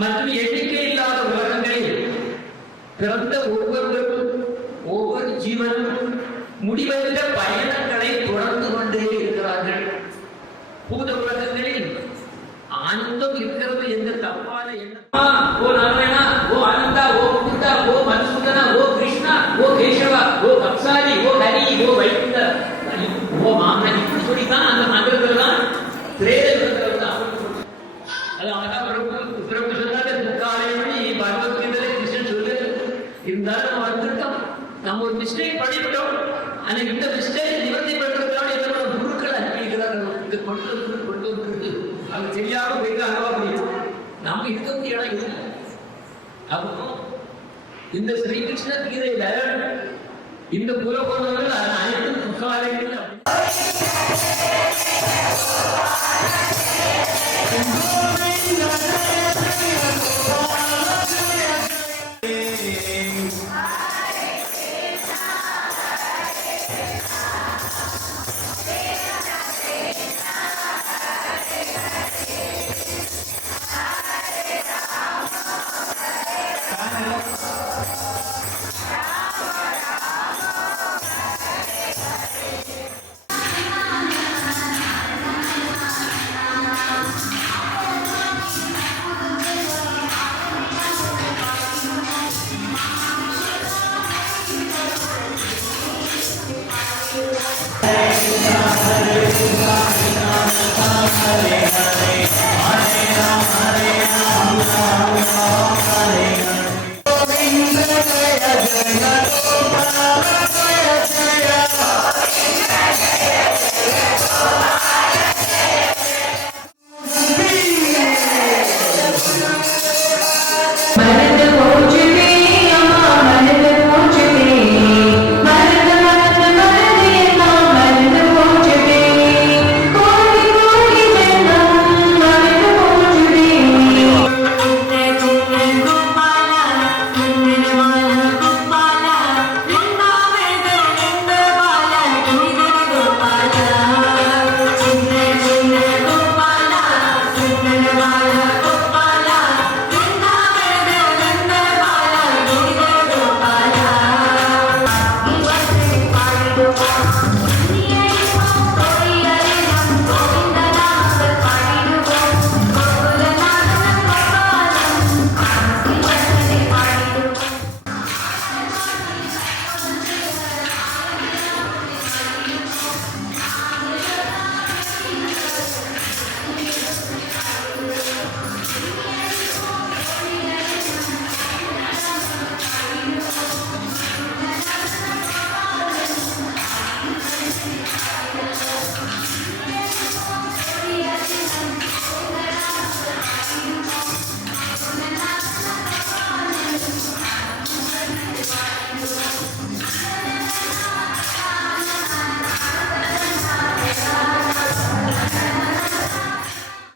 மற்றும் எண்ணிக்கை இல்லாத உலகங்களில் பிறந்த ஒவ்வொருவரும் ஒவ்வொரு ஜீவனும் முடிவற்ற பயணங்களை தொடர்ந்து கொண்டே இருக்கிறார்கள். பூத உலகங்களில் ஆனந்தம் இருக்கிறது என்ற தப்பான எண்ணம் ஓ நாராயணா, ஓ ஆனந்தா, ஓ முகுந்தா, ஓ மதுசூதனா, ஓ கிருஷ்ணா, ஓ கேசவா, ஓ கம்சாரி, ஓ ஹரி, ஓ வைகுண்ட, ஓ மாமன் இப்படி சொல்லித்தான் அந்த மந்திரங்கள் தான் திரேத மந்திரங்கள் தான். அது அழகா பிறப்பு சொன்னாங்க முக்காலையபடி பகவத்கீதை கிருஷ்ணன் சொல்லு. இருந்தாலும் நம்ம வந்திருக்கோம், நம்ம ஒரு மிஸ்டேக் பண்ணிவிட்டோம். ஆனா இந்த மிஸ்டேக் நிவர்த்தி பண்றதுக்கான என்னோட குருக்கள் அனுப்பியிருக்கிறார்கள். இங்க கொண்டு வந்து அவங்க தெரியாம போயிருக்காங்க அப்படின்னு நம்ம இருக்க முடியாத இது. அப்போ இந்த ஸ்ரீகிருஷ்ண கீதையில இந்த புறப்போனவர்கள் அனைத்தும் முக்காலைகள் Hare